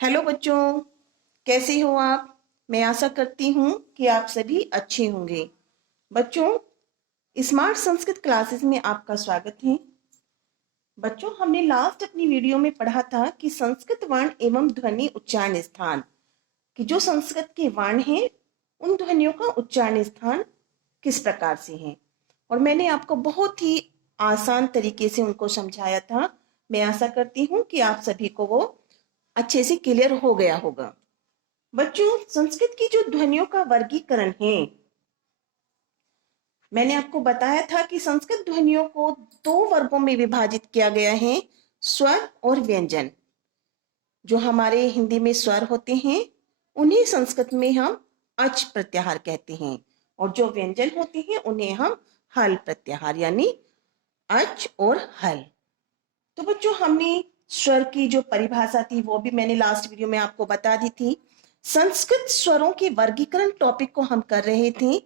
Hello बच्चों, कैसे हो आप। मैं आशा करती हूँ कि आप सभी अच्छे होंगे। बच्चों, स्मार्ट संस्कृत क्लासेस में आपका स्वागत है। बच्चों, हमने लास्ट अपनी वीडियो में पढ़ा था कि संस्कृत वर्ण एवं ध्वनि उच्चारण स्थान, कि जो संस्कृत के वर्ण हैं उन ध्वनियों का उच्चारण स्थान किस प्रकार से है, और मैंने आपको बहुत ही आसान तरीके से उनको समझाया था। मैं आशा करती हूँ कि आप सभी को वो अच्छे से क्लियर हो गया होगा। बच्चों, संस्कृत की जो ध्वनियों का वर्गीकरण है, मैंने आपको बताया था कि संस्कृत ध्वनियों को दो वर्गों में विभाजित किया गया है, स्वर और व्यंजन। जो हमारे हिंदी में स्वर होते हैं उन्हें संस्कृत में हम अच प्रत्याहार कहते हैं, और जो व्यंजन होते हैं उन्हें हम हल प्रत्याहार यानी अच और हल। तो बच्चों, हमने स्वर की जो परिभाषा थी वो भी मैंने लास्ट वीडियो में आपको बता दी थी। संस्कृत स्वरों के वर्गीकरण टॉपिक को हम कर रहे थे,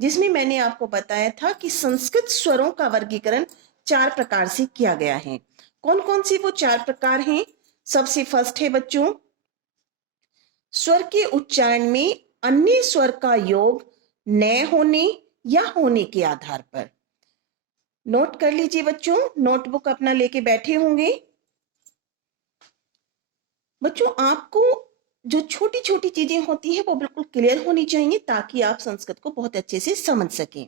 जिसमें मैंने आपको बताया था कि संस्कृत स्वरों का वर्गीकरण 4 प्रकार से किया गया है। कौन कौन सी वो 4 प्रकार हैं? सबसे फर्स्ट है बच्चों, स्वर के उच्चारण में अन्य स्वर का योग न होने या होने के आधार पर। नोट कर लीजिए बच्चों, नोटबुक अपना लेके बैठे होंगे। बच्चों, आपको जो छोटी छोटी चीजें होती हैं वो बिल्कुल क्लियर होनी चाहिए ताकि आप संस्कृत को बहुत अच्छे से समझ सकें।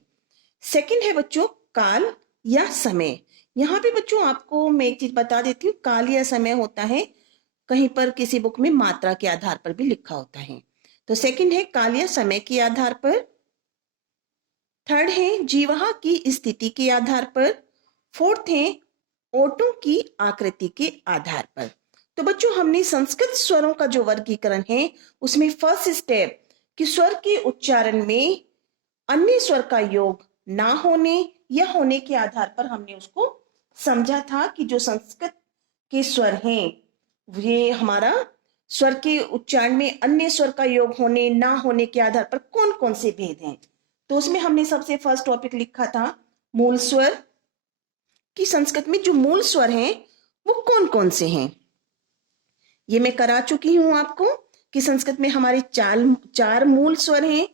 सेकंड है बच्चों, काल या समय। यहाँ पे बच्चों आपको मैं एक चीज बता देती हूँ, काल या समय होता है, कहीं पर किसी बुक में मात्रा के आधार पर भी लिखा होता है। तो सेकंड है काल या समय के आधार पर। थर्ड है जीवहा की स्थिति के आधार पर। फोर्थ है ओठों की आकृति के आधार पर। तो बच्चों, हमने संस्कृत स्वरों का जो वर्गीकरण है उसमें फर्स्ट स्टेप कि स्वर के उच्चारण में अन्य स्वर का योग ना होने या होने के आधार पर हमने उसको समझा था कि जो संस्कृत के स्वर हैं ये हमारा स्वर के उच्चारण में अन्य स्वर का योग होने ना होने के आधार पर कौन कौन से भेद हैं। तो उसमें हमने सबसे फर्स्ट टॉपिक लिखा था मूल स्वर, कि संस्कृत में जो मूल स्वर हैं वो कौन कौन से हैं। ये मैं करा चुकी हूं आपको कि संस्कृत में हमारे चार मूल स्वर हैं,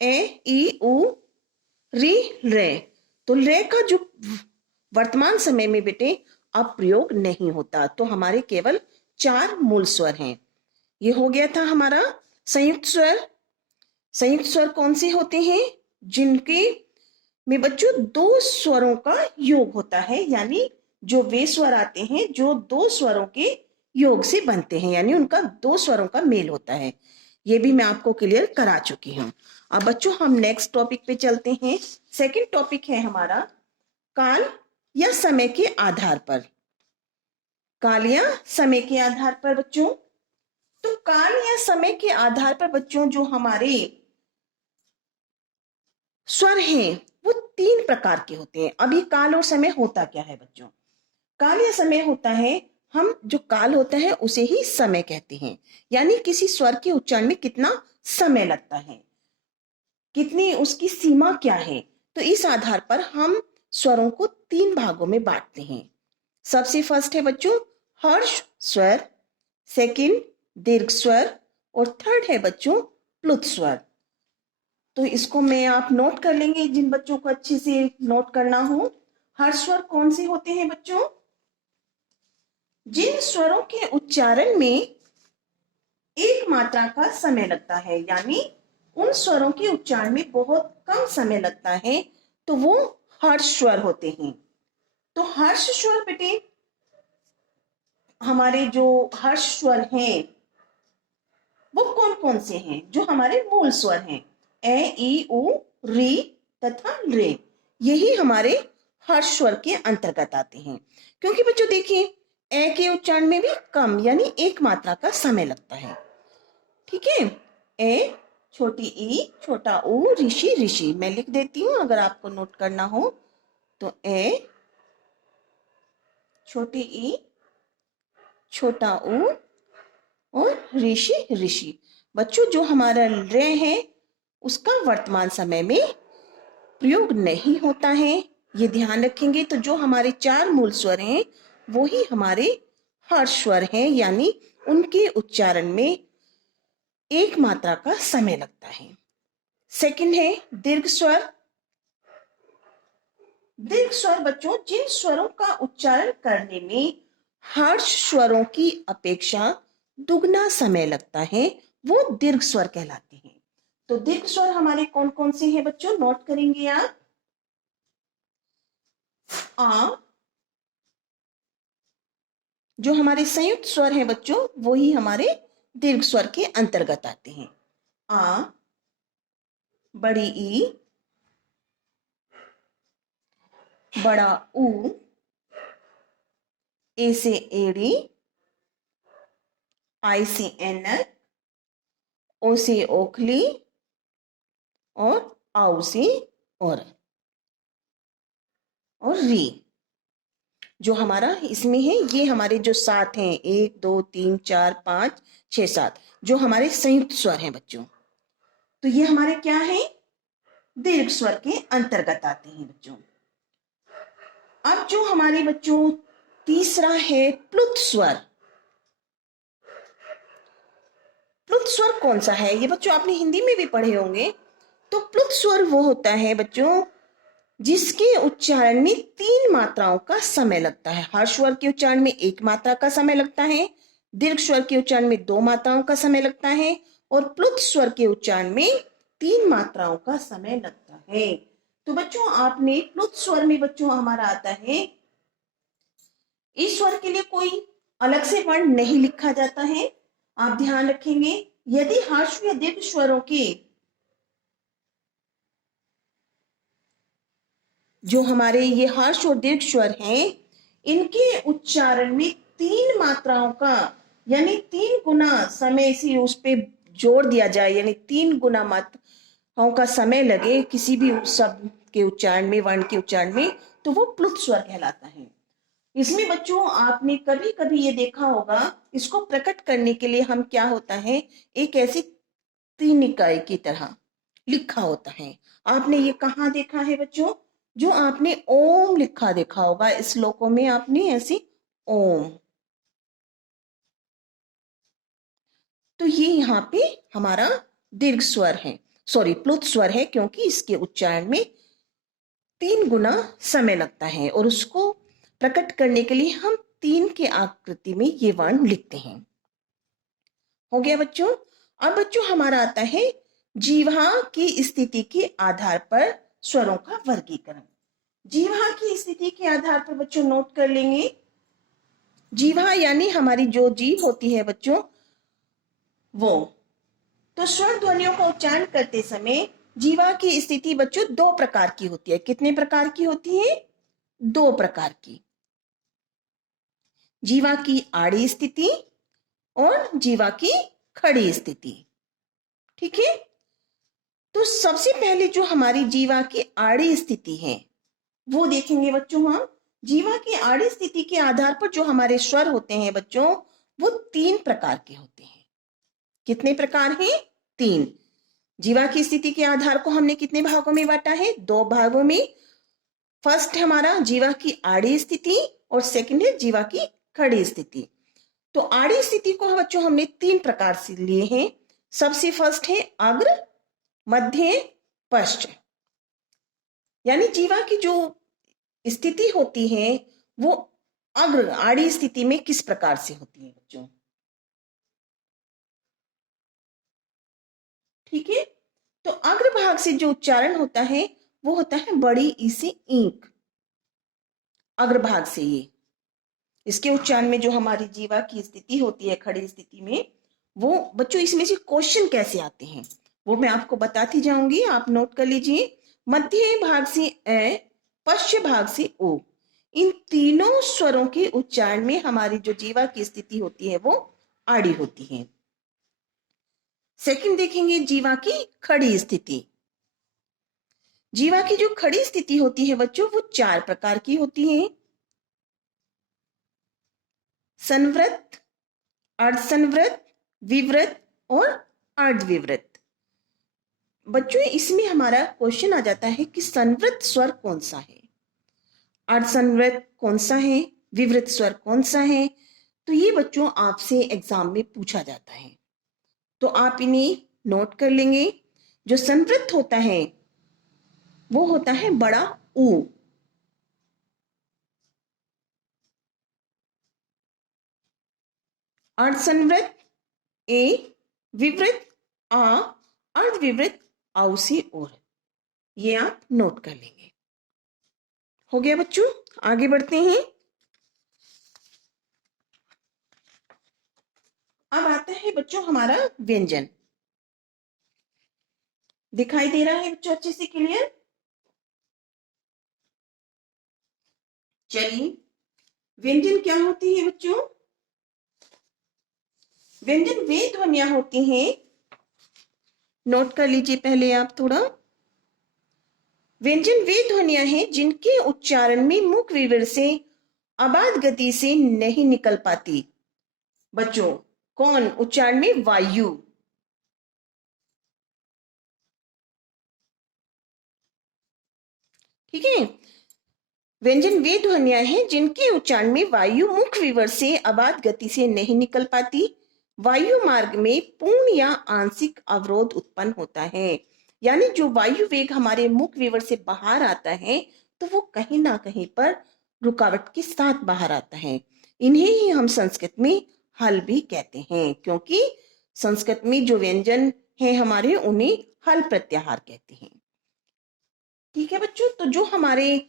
ए ई उ री रे। तो रे का जो वर्तमान समय में बेटे अब प्रयोग नहीं होता, तो हमारे केवल 4 मूल स्वर हैं। ये हो गया था हमारा संयुक्त स्वर। संयुक्त स्वर कौन से होते हैं? जिनके में बच्चों 2 स्वरों का योग होता है, यानी जो वे स्वर आते हैं जो 2 स्वरों के योग से बनते हैं, यानी उनका 2 स्वरों का मेल होता है। ये भी मैं आपको क्लियर करा चुकी हूं। अब बच्चों हम नेक्स्ट टॉपिक पे चलते हैं। सेकंड टॉपिक है हमारा काल या समय के आधार पर। काल या समय के आधार पर बच्चों, तो काल या समय के आधार पर बच्चों जो हमारे स्वर हैं वो 3 प्रकार के होते हैं। अभी काल और समय होता क्या है बच्चों? काल या समय होता है, हम जो काल होता है उसे ही समय कहते हैं, यानी किसी स्वर के उच्चारण में कितना समय लगता है, कितनी उसकी सीमा क्या है। तो इस आधार पर हम स्वरों को 3 भागों में बांटते हैं। सबसे फर्स्ट है बच्चों हर्ष स्वर, सेकंड दीर्घ स्वर, और थर्ड है बच्चों प्लुत स्वर। तो इसको मैं आप नोट कर लेंगे जिन बच्चों को अच्छे से नोट करना हो। हर्ष स्वर कौन से होते हैं बच्चों? जिन स्वरों के उच्चारण में एक मात्रा का समय लगता है, यानी उन स्वरों के उच्चारण में बहुत कम समय लगता है, तो वो हर्ष स्वर होते हैं। तो हर्ष स्वर बेटे, हमारे जो हर्ष स्वर हैं वो कौन कौन से हैं? जो हमारे मूल स्वर हैं, ए ई उ री तथा रे, यही हमारे हर्ष स्वर के अंतर्गत आते हैं। क्योंकि बच्चों देखिए, ए के उच्चारण में भी कम यानी एक मात्रा का समय लगता है। ठीक है, ए छोटी ई छोटा ऊ ऋषि ऋषि, मैं लिख देती हूं अगर आपको नोट करना हो तो। ए छोटी ई छोटा ऊ और ऋषि ऋषि। बच्चों, जो हमारा रे है उसका वर्तमान समय में प्रयोग नहीं होता है, ये ध्यान रखेंगे। तो जो हमारे 4 मूल स्वर हैं वो ही हमारे हर्ष स्वर हैं, यानी उनके उच्चारण में एक मात्रा का समय लगता है। सेकंड है दीर्घ स्वर। दीर्घ स्वर बच्चों जिन स्वरों का उच्चारण करने में हर्ष स्वरों की अपेक्षा दुगना समय लगता है वो दीर्घ स्वर कहलाते हैं। तो दीर्घ स्वर हमारे कौन कौन से हैं बच्चों, नोट करेंगे आप। आ, जो हमारे संयुक्त स्वर हैं बच्चों वो ही हमारे दीर्घ स्वर के अंतर्गत आते हैं। आ, बड़ी ई, बड़ा ऊ, ए से एड़ी, आई से ऐनक, ओ से ओखली और आउ से और री। जो हमारा इसमें है ये हमारे जो 7 हैं, 1 2 3 4 5 6 7, जो हमारे संयुक्त स्वर हैं बच्चों। तो ये हमारे क्या है, दीर्घ स्वर के अंतर्गत आते हैं बच्चों। अब जो हमारे बच्चों तीसरा है प्लुत स्वर। प्लुत स्वर कौन सा है, ये बच्चों आपने हिंदी में भी पढ़े होंगे। तो प्लुत स्वर वो होता है बच्चों जिसके उच्चारण में 3 मात्राओं का समय लगता है। हर्ष स्वर के उच्चारण में 1 मात्रा का समय लगता है, दीर्घ स्वर के उच्चारण में 2 मात्राओं का समय लगता है और प्लुत स्वर के उच्चारण में 3 मात्राओं का समय लगता है। तो बच्चों आपने प्लुत स्वर में बच्चों हमारा आता है, इस स्वर के लिए कोई अलग से वर्ण नहीं लिखा जाता है। आप ध्यान रखेंगे यदि हर्ष या दीर्घ स्वरों के जो हमारे ये हर्ष और दीर्घ स्वर हैं इनके उच्चारण में 3 मात्राओं का यानी 3 गुना समय से उस पे जोड़ दिया जाए, यानी 3 गुना मात्राओं का समय लगे किसी भी शब्द के उच्चारण में, वर्ण के उच्चारण में, तो वो प्लुत स्वर कहलाता है। इसमें बच्चों आपने कभी कभी ये देखा होगा, इसको प्रकट करने के लिए हम क्या होता है एक ऐसी 3 इकाई की तरह लिखा होता है। आपने ये कहाँ देखा है बच्चों, जो आपने ओम लिखा देखा होगा इस श्लोकों में, आपने ऐसी ओम। तो ये यहाँ पे हमारा दीर्घ स्वर है, सॉरी प्लुत स्वर है, क्योंकि इसके उच्चारण में 3 गुना समय लगता है और उसको प्रकट करने के लिए हम 3 के आकृति में ये वर्ण लिखते हैं। हो गया बच्चों। अब बच्चों हमारा आता है जीवा की स्थिति के आधार पर स्वरों का वर्गीकरण। जीवा की स्थिति के आधार पर बच्चों नोट कर लेंगे, जीवा यानी हमारी जो जीभ होती है बच्चों वो। तो स्वर ध्वनियों का उच्चारण करते समय जीवा की स्थिति बच्चों 2 प्रकार की होती है। कितने प्रकार की होती है, 2 प्रकार की। जीवा की आड़ी स्थिति और जीवा की खड़ी स्थिति। ठीक है। तो सबसे पहले जो हमारी जीवा की आड़ी स्थिति है वो देखेंगे बच्चों हम। जीवा की आड़ी स्थिति के आधार पर जो हमारे स्वर होते हैं बच्चों वो 3 प्रकार के होते हैं। कितने प्रकार हैं, 3। जीवा की स्थिति के आधार को हमने कितने भागों में बांटा है, 2 भागों में। फर्स्ट हमारा जीवा की आड़ी स्थिति और सेकंड है जीवा की खड़ी स्थिति। तो आड़ी स्थिति को बच्चों हमने 3 प्रकार से लिए हैं। सबसे फर्स्ट है अग्र, मध्य, पश्च। यानी जीवा की जो स्थिति होती है वो अग्र आड़ी स्थिति में किस प्रकार से होती है बच्चों, ठीक है। तो अग्र भाग से जो उच्चारण होता है वो होता है बड़ी ई से ईंक। अग्र भाग से ये इसके उच्चारण में जो हमारी जीवा की स्थिति होती है खड़ी स्थिति में, वो बच्चों इसमें से क्वेश्चन कैसे आते हैं वो मैं आपको बताती जाऊंगी, आप नोट कर लीजिए। मध्य भाग से ए, पश्चिम भाग से ओ, इन तीनों स्वरों के उच्चारण में हमारी जो जीवा की स्थिति होती है वो आड़ी होती है। सेकंड देखेंगे जीवा की खड़ी स्थिति। जीवा की जो खड़ी स्थिति होती है बच्चों वो 4 प्रकार की होती है, संवृत, अर्धसंवृत, विवृत और अर्धविवृत। बच्चों इसमें हमारा क्वेश्चन आ जाता है कि संवृत स्वर कौन सा है, अर्धसंवृत कौन सा है, विवृत स्वर कौन सा है। तो ये बच्चों आपसे एग्जाम में पूछा जाता है, तो आप इन्हें नोट कर लेंगे। जो संवृत्त होता है वो होता है बड़ा ऊ, अर्धसंवृत्त ए, विवृत आ, अर्धविवृत आउ से और। ये आप नोट कर लेंगे। हो गया बच्चों, आगे बढ़ते हैं। अब आता है बच्चों हमारा व्यंजन। दिखाई दे रहा है बच्चों अच्छे से क्लियर? चलिए, व्यंजन क्या होती है बच्चों? व्यंजन वे ध्वनियां होती हैं, नोट कर लीजिए पहले आप थोड़ा। व्यंजन वे ध्वनियां हैं जिनके उच्चारण में मुख विवर से अबाध गति से नहीं निकल पाती। बच्चों, कौन उच्चारण में? वायु। ठीक है, व्यंजन वे ध्वनियां हैं जिनके उच्चारण में वायु मुख विवर से अबाध गति से नहीं निकल पाती। वायु मार्ग में पूर्ण या आंशिक अवरोध उत्पन्न होता है, यानी जो वायु वेग हमारे मुख विवर से बाहर आता है तो वो कहीं ना कहीं पर रुकावट के साथ बाहर आता है। इन्हें ही हम संस्कृत में हल भी कहते हैं, क्योंकि संस्कृत में जो व्यंजन है हमारे उन्हें हल प्रत्याहार कहते हैं। ठीक है बच्चों, तो जो हमारे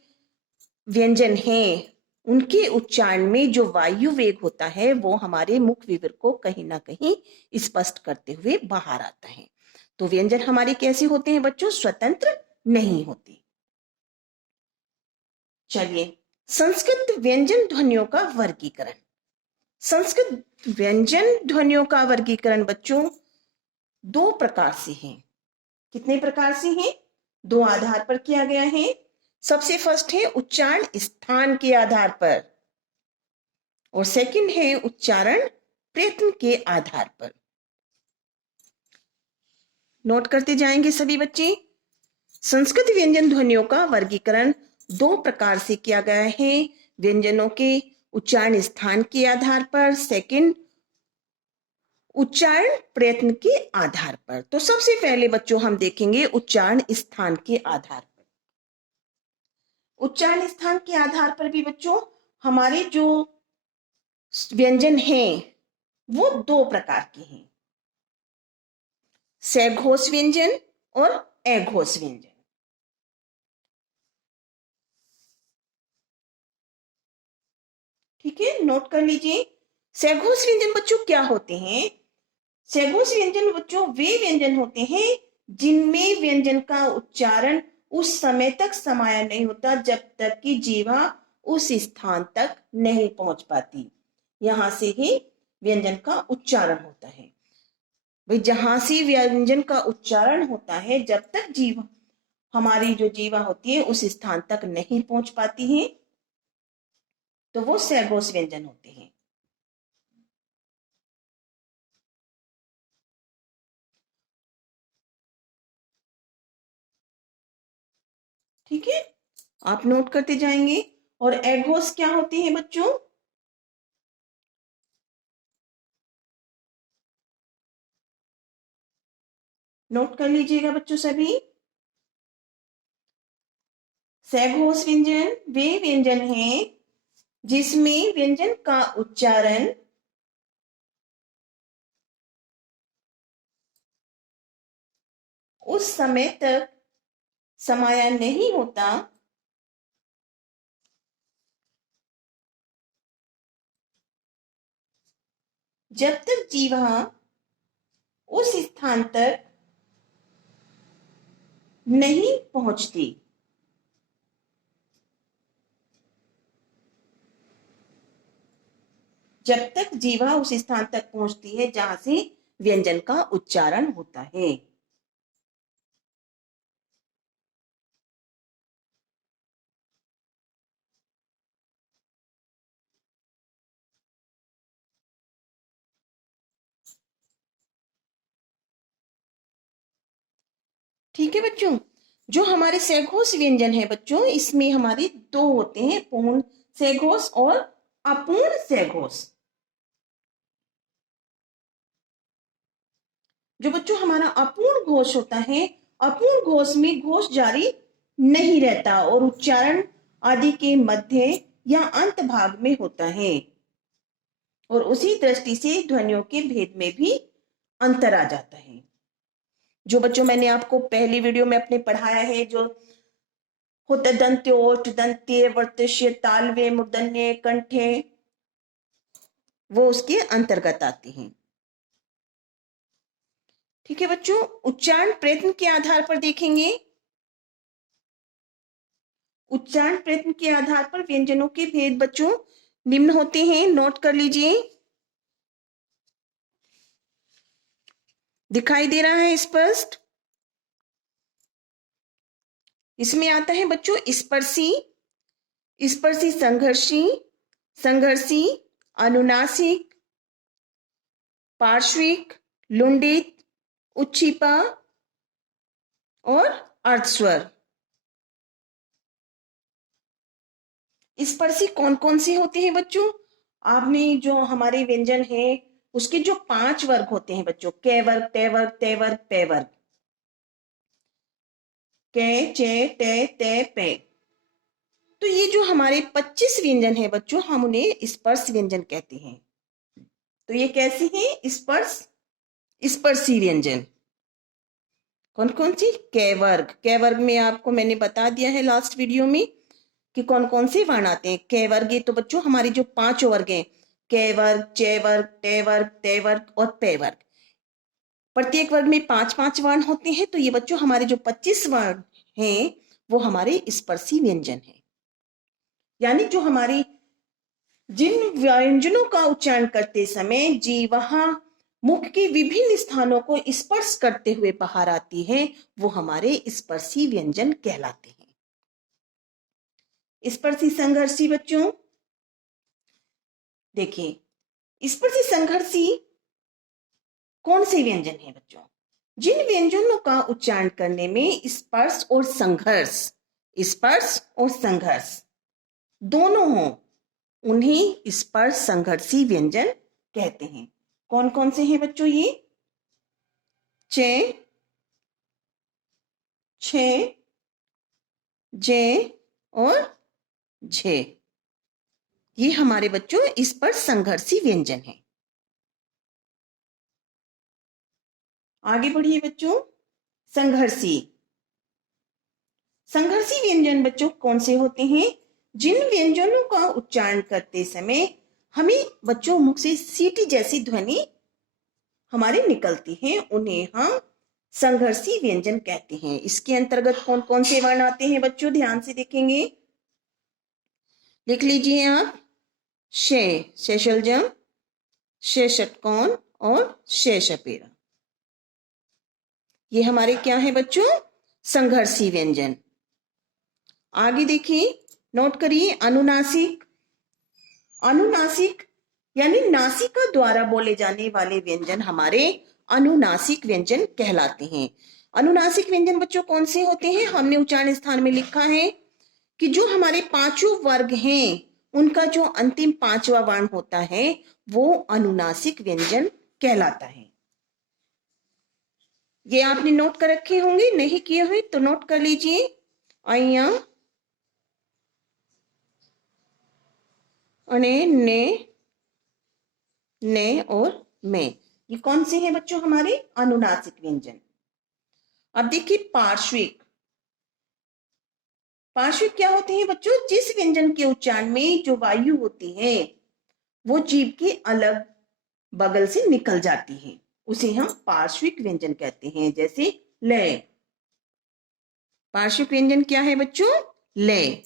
व्यंजन हैं उनके उच्चारण में जो वायु वेग होता है वो हमारे मुख विवर को कहीं ना कहीं स्पष्ट करते हुए बाहर आता है। तो व्यंजन हमारे कैसे होते हैं बच्चों? स्वतंत्र नहीं होते। चलिए, संस्कृत व्यंजन ध्वनियों का वर्गीकरण। संस्कृत व्यंजन ध्वनियों का वर्गीकरण बच्चों दो प्रकार से है। कितने प्रकार से हैं? दो आधार पर किया गया है। सबसे फर्स्ट है उच्चारण स्थान के आधार पर, और सेकंड है उच्चारण प्रयत्न के आधार पर। नोट करते जाएंगे सभी बच्चे। संस्कृत व्यंजन ध्वनियों का वर्गीकरण दो प्रकार से किया गया है। व्यंजनों के उच्चारण स्थान के आधार पर, सेकंड उच्चारण प्रयत्न के आधार पर। तो सबसे पहले बच्चों हम देखेंगे उच्चारण स्थान के आधार पर। उच्चारण स्थान के आधार पर भी बच्चों हमारे जो व्यंजन हैं वो दो प्रकार के हैं, सघोष व्यंजन और अघोष व्यंजन। ठीक है, नोट कर लीजिए। सघोष व्यंजन बच्चों क्या होते हैं? सघोष व्यंजन बच्चों वे व्यंजन होते हैं जिनमें व्यंजन का उच्चारण उस समय तक समाया नहीं होता जब तक कि जीवा उस स्थान तक नहीं पहुंच पाती। यहां से ही व्यंजन का उच्चारण होता है। भाई, जहां से व्यंजन का उच्चारण होता है जब तक जीवा हमारी जो जीवा होती है उस स्थान तक नहीं पहुंच पाती है तो वो सघोष व्यंजन होते हैं। ठीक है, आप नोट करते जाएंगे। और अघोष क्या होते हैं बच्चों? नोट कर लीजिएगा बच्चों सभी। सघोष व्यंजन वे व्यंजन हैं जिसमें व्यंजन का उच्चारण उस समय तक समाया नहीं होता जब तक जीवा उस स्थान तक नहीं पहुंचती। जब तक जीवा उस स्थान तक पहुंचती है जहां से व्यंजन का उच्चारण होता है। ठीक है बच्चों, जो हमारे सघोष व्यंजन है बच्चों इसमें हमारे दो होते हैं, पूर्ण सघोष और अपूर्ण सघोष। जो बच्चों हमारा अपूर्ण घोष होता है, अपूर्ण घोष में घोष जारी नहीं रहता और उच्चारण आदि के मध्य या अंत भाग में होता है, और उसी दृष्टि से ध्वनियों के भेद में भी अंतर आ जाता है। जो बच्चों मैंने आपको पहली वीडियो में अपने पढ़ाया है, जो होता दंत्य, ओष्ठ, दंत्य, वर्तस्य, तालव्य, मूर्धन्य, कंठे, वो उसके अंतर्गत आते हैं। ठीक है बच्चों, उच्चारण प्रयत्न के आधार पर देखेंगे। उच्चारण प्रयत्न के आधार पर व्यंजनों के भेद बच्चों निम्न होते हैं, नोट कर लीजिए। दिखाई दे रहा है स्पष्ट? इसमें आता है बच्चों स्पर्शी, स्पर्शी संघर्षी, संघर्षी, अनुनासिक, पार्श्विक, लुंडित, उच्छिपा और अर्धस्वर। स्पर्शी कौन कौन से होते हैं बच्चों? आपने जो हमारे व्यंजन है उसके जो 5 वर्ग होते हैं बच्चों, कै वर्ग, टे वर्ग, ते वर्ग, पे वर्ग, कै, चे, टे, ते, पे। तो ये जो हमारे 25 व्यंजन है बच्चों, हम उन्हें स्पर्श व्यंजन कहते हैं। तो ये कैसे हैं? स्पर्श, स्पर्शी व्यंजन। कौन कौन सी? कै वर्ग, कै वर्ग में आपको मैंने बता दिया है लास्ट वीडियो में कि कौन कौन से वर्ण आते हैं। कै वर्ग ये तो बच्चों हमारे जो 5 वर्ग हैं, कै वर्ग, चे वर्ग, टे वर्ग, ते वर्ग और पे वर्ग। प्रत्येक वर्ग में 5-5 वर्ण होते हैं। तो ये बच्चों हमारे जो 25 वर्ण हैं वो हमारे स्पर्शी व्यंजन हैं। यानी जो हमारी जिन व्यंजनों का उच्चारण करते समय जीवा मुख के विभिन्न स्थानों को स्पर्श करते हुए बाहर आती है, वो हमारे स्पर्शी व्यंजन कहलाते हैं। स्पर्शी संघर्षी बच्चों देखिए, स्पर्शी संघर्षी कौन से व्यंजन है बच्चों? जिन व्यंजनों का उच्चारण करने में स्पर्श और संघर्ष, स्पर्श और संघर्ष दोनों हो, उन्हें स्पर्श संघर्षी व्यंजन कहते हैं। कौन कौन से हैं बच्चों ये? चे, छे, जे और झे। ये हमारे बच्चों स्पर्श संघर्षी व्यंजन हैं। आगे बढ़िए बच्चों, संघर्षी। संघर्षी व्यंजन बच्चों कौन से होते हैं? जिन व्यंजनों का उच्चारण करते समय हमें बच्चों मुख से सीटी जैसी ध्वनि हमारे निकलती है, उन्हें हम संघर्षी व्यंजन कहते हैं। इसके अंतर्गत कौन कौन से वर्ण आते हैं बच्चों? ध्यान से देखेंगे, लिख लीजिए आप। शे, शेषलजम, शे षटकोण और शे शपेरा। ये हमारे क्या है बच्चों? संघर्षी व्यंजन। आगे देखिए, नोट करिए, अनुनासिक। अनुनासिक यानी नासिका द्वारा बोले जाने वाले व्यंजन हमारे अनुनासिक व्यंजन कहलाते हैं। अनुनासिक व्यंजन बच्चों कौन से होते हैं? हमने उच्चारण स्थान में लिखा है कि जो हमारे 5 वर्ग हैं उनका जो अंतिम 5वां वर्ण होता है वो अनुनासिक व्यंजन कहलाता है। ये आपने नोट कर रखे होंगे, नहीं किए हुए तो नोट कर लीजिए। आइया, अने, ने और में, ये कौन से हैं बच्चों? हमारे अनुनासिक व्यंजन। अब देखिए पार्श्विक। पार्श्विक क्या होते हैं बच्चों? जिस व्यंजन के उच्चारण में जो वायु होती है वो जीभ के अलग बगल से निकल जाती है, उसे हम पार्श्विक व्यंजन कहते हैं। जैसे ले। पार्श्विक व्यंजन क्या है बच्चों? ले।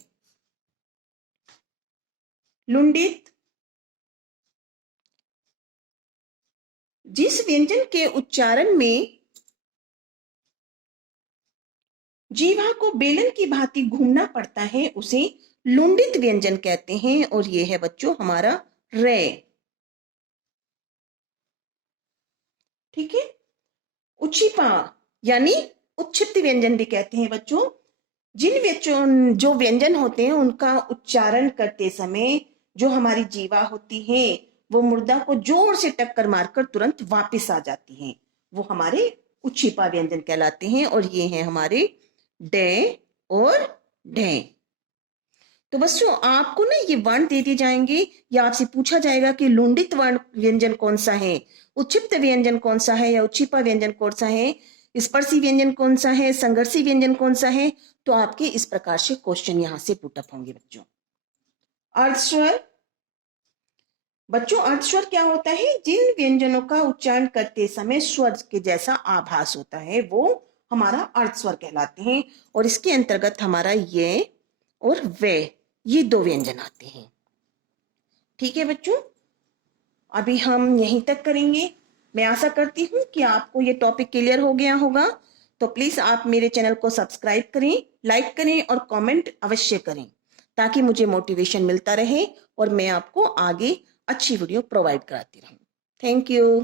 लुंडित, जिस व्यंजन के उच्चारण में जीवा को बेलन की भांति घूमना पड़ता है उसे लुंडित व्यंजन कहते हैं, और ये है बच्चों हमारा रे। ठीक है। उच्छिपा यानी उच्छित व्यंजन भी कहते हैं बच्चों। जिन जो व्यंजन होते हैं उनका उच्चारण करते समय जो हमारी जीवा होती है वो मुर्दा को जोर से टक्कर मारकर तुरंत वापस आ जाती है, वो हमारे उच्छिपा व्यंजन कहलाते हैं, और ये हैं हमारे डे और ढे। तो बच्चों आपको ना ये वर्ण दे दिए जाएंगे, या आपसे पूछा जाएगा कि लुंडित वर्ण व्यंजन कौन सा है, उच्छिप्त व्यंजन कौन सा है, या उच्छिपा व्यंजन कौन सा है, स्पर्शी व्यंजन कौन सा है, संघर्षी व्यंजन कौन सा है। तो आपके इस प्रकार से क्वेश्चन यहाँ से पुटअप होंगे बच्चों। अर्धस्वर। बच्चों अर्धस्वर क्या होता है? जिन व्यंजनों का उच्चारण करते समय स्वर के जैसा आभास होता है वो हमारा अर्धस्वर कहलाते हैं, और इसके अंतर्गत हमारा ये और वे, ये दो व्यंजन आते हैं। ठीक है बच्चों, अभी हम यहीं तक करेंगे। मैं आशा करती हूँ कि आपको ये टॉपिक क्लियर हो गया होगा। तो प्लीज आप मेरे चैनल को सब्सक्राइब करें, लाइक करें और कमेंट अवश्य करें, ताकि मुझे मोटिवेशन मिलता रहे और मैं आपको आगे अच्छी वीडियो प्रोवाइड कराती रहूं। Thank you.